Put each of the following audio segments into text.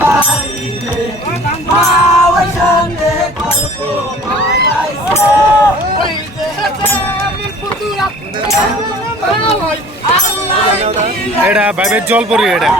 বাড়িতে মা ওই সাথে গল্প বানাইছে ওই এটা ভাইবের জল পড়ি এটা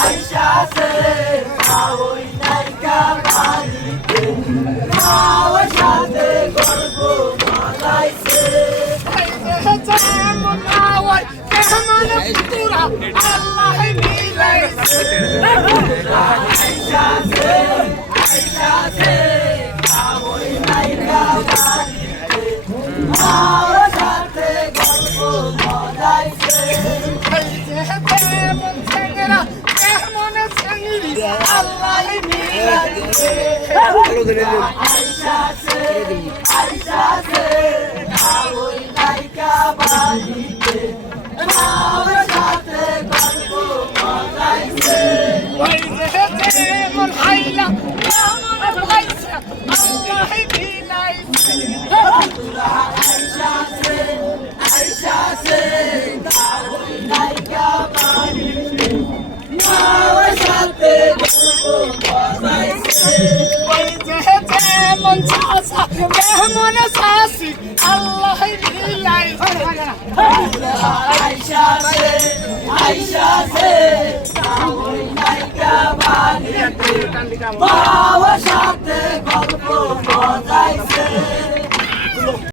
Aisha se aoy naika banite awa shate golpo banaise যেমন আওয়াজ তেমন পুরা আল্লাহ মিলাইছে Aisha se aoy naika banite awa shate golpo banaise যেমন ছেলেরা তেমন ছেলেরি আল্লাহ মিলাইছে Aisha se aoy naika banite awa shate golpo banaise ওই যেমন হাইলা তেমন ভাইছে আল্লাহ মিলাইছে Aisha se aoy naika banite awa shate golpo banaise ওই যেমন চাচা তেমন শাসি আল্লাহ মিলাইছে Aisha se aoy naika banite